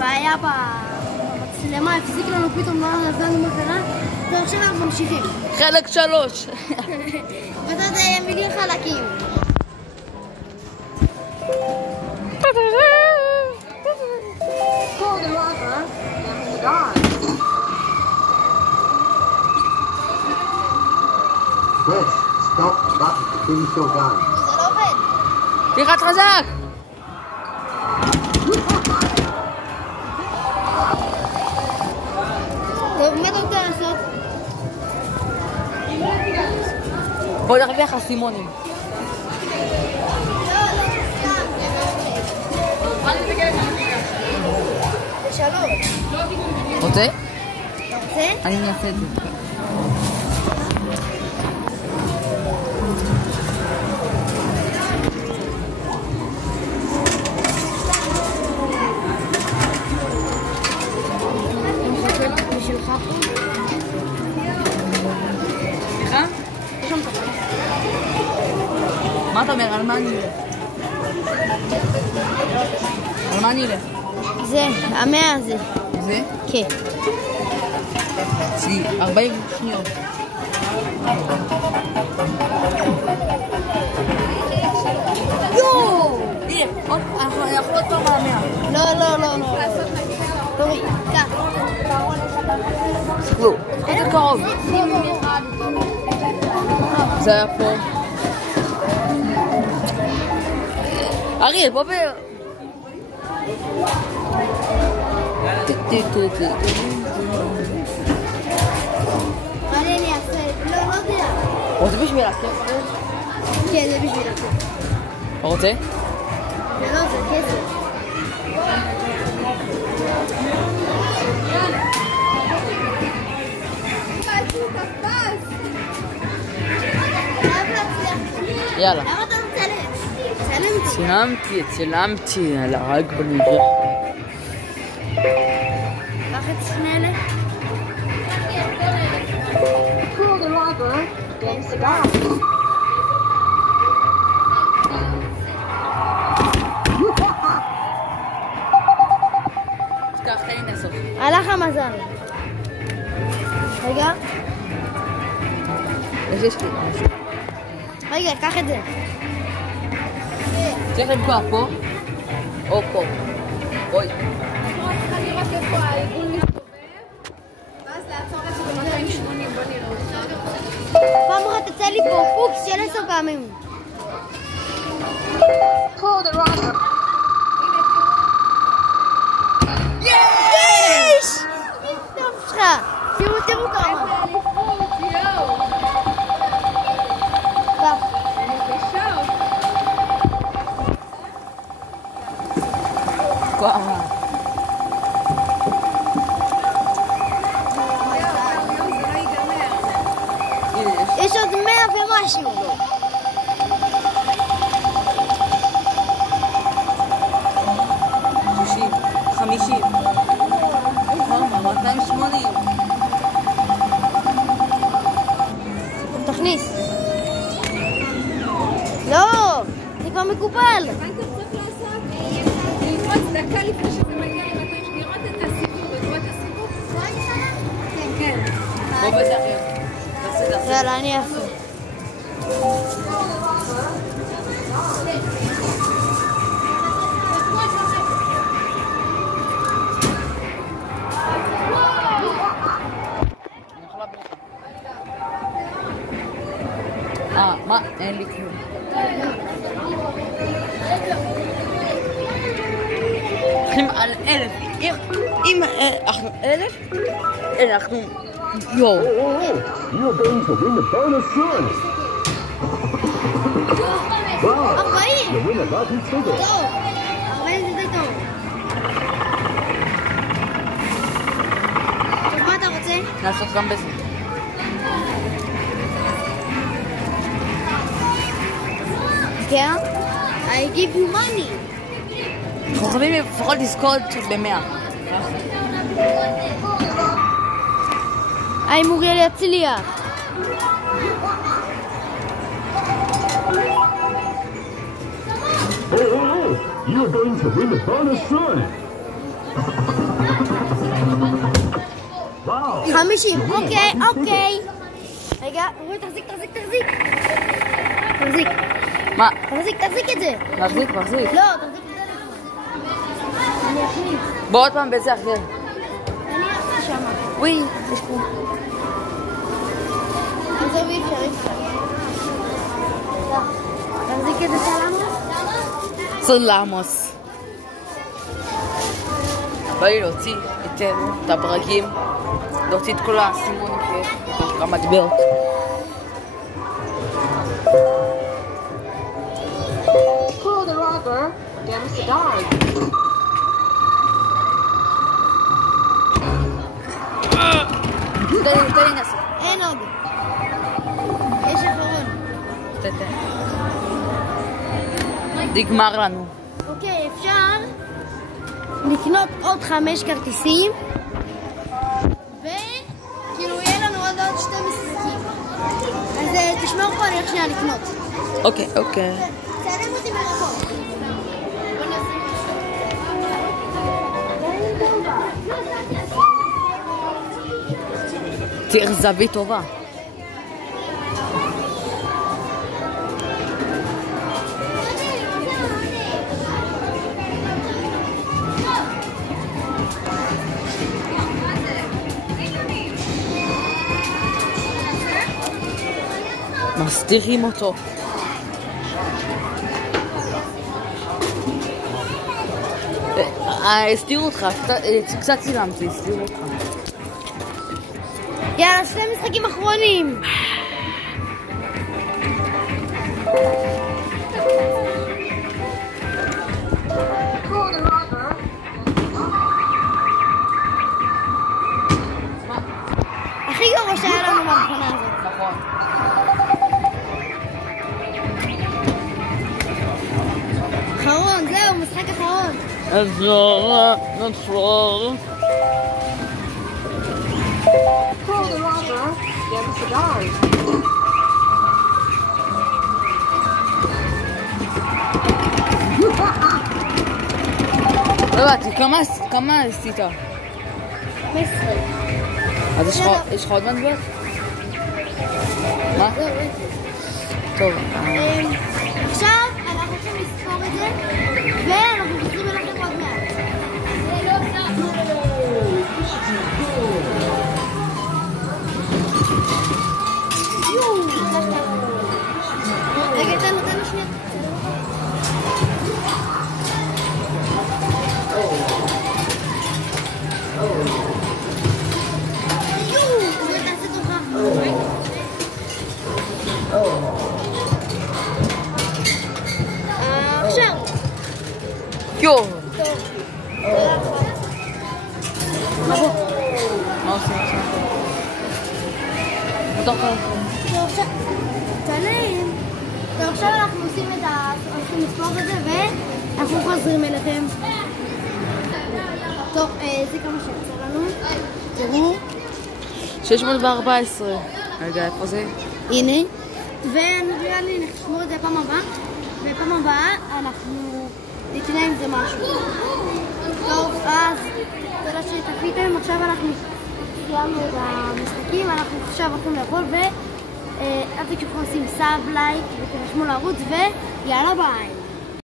בעיה במצלמה, הפסיק לנו פתאום, לא הבנו מה קרה, ועכשיו אנחנו ממשיכים. חלק 3. ואתה זה מילים חלקים. Press stop button to finish your gun. זה לא עובד. תלחץ חזק! טוב, מה אתה רוצה לעשות? בוא נרוויח אסימונים. בשלוש. רוצה? אתה רוצה? אני אעשה את זה. בשבילך פה? סליחה? יש שם קפה. מה אתה אומר? על מה אני אלך? על מה אני אלך? זה, המאה הזה. זה? כן. אצלי 40 שניות. יואו! אנחנו עוד פעם על המאה. לא. תורי, קח. תסתכלו, זה קרוב. זה היה פה. אריאל, בוא אני אעשה, לא יודע. רוצה בשביל הכיף? כן, זה בשביל הכיף. רוצה? זה לא, זה כסף. יאללה. למה אתה מצלם? צילמתי על הרג בנג'ה. קח את שני אלה. תקח, תן לי נסוף. הלך המזל. רגע. יש לי. רגע, קח את זה. צריך למכוח פה? או פה. אוי. צריכה לראות איפה העיגול מסתובב, ואז לעצור את זה ב-280, בוא נראה. פעם אחת תצא לי פה פוקס של 10 פעמים. יש! טוב שלך. תראו כמה. כמה. יש עוד 100 ומשהו. 60, 50. 280. תכניס. לא, זה כבר מקופל. היית צריך לעשות, ללחוץ דקה לפני שזה מגיע ל-200, לראות את הסיבוב, לקרוא את הסיבוב. כן. בוא בזה אחר. יאללה, אני אעשה. מה? אין לי כלום. הולכים על 1,000. אם אנחנו 1,000, אנחנו... יואו. You're going to win the bonus prize. Wow, 40. you win a lucky figure. טוב. 40 זה די טוב. טוב, מה אתה רוצה? נעשות גם בזה. כן? I give you money. אנחנו חייבים לפחות לזכות ב100. ההימור יצליח. Oh, you're going to win the bonus prize. Wow. 50, אוקיי. רגע, רועי, תחזיק. מה? תחזיק את זה. מחזיק. לא, תחזיק את זה. אני אכניס. בוא עוד פעם באיזה אחר. אני אעשה שם. וואי, יש פה. זהו, אי אפשר. תחזיק את זה סלמוס. בא לי להוציא את הברגים, להוציא את כל הסימון המטבעות. Pull the rubber against the dog. תן לי נסו. אין עוד. יש אחרון. תן. נגמר לנו. אוקיי, אפשר לקנות עוד 5 כרטיסים וכאילו יהיה לנו עוד 2 משחקים. אז תשמור פה, אני הולך שנייה לקנות. אוקיי. צלם אותי מרחוק. תראה זווית טובה. מסתירים אותו. הסתירו אותך, קצת צילמתי, הסתירו אותך. יאללה, 2 משחקים אחרונים. Pull the rubber. הכי גרוע שהיה לנו במכונה הזאת. נכון. אחרון, זהו, משחק אחרון. Pull the rubber against the dog. לא יודעת, כמה עשית? 15. אז יש לך עוד מטבעות? מה? טוב. עכשיו אנחנו צריכים לספור את זה ואנחנו חוזרים אליכם עוד מעט. רגע, תן לו שנייה. עכשיו. יו! טוב. מה עושים עכשיו? טוב, עכשיו. תעלם. טוב, עכשיו אנחנו עושים הולכים לספור את זה ואנחנו חוזרים אליכם. טוב, זה כמה שיצא לנו. תראו. 614. רגע, איפה זה? הנה. ונראה לי נשמור את זה פעם הבאה. בפעם הבאה אנחנו נתנה עם זה משהו. טוב, אז תודה שצפיתם. עכשיו אנחנו סיימנו את המשחקים. אנחנו עכשיו הולכים לאכול אל תשכחו לשים סאב, לייק ותרשמו לערוץ ויאללה ביי.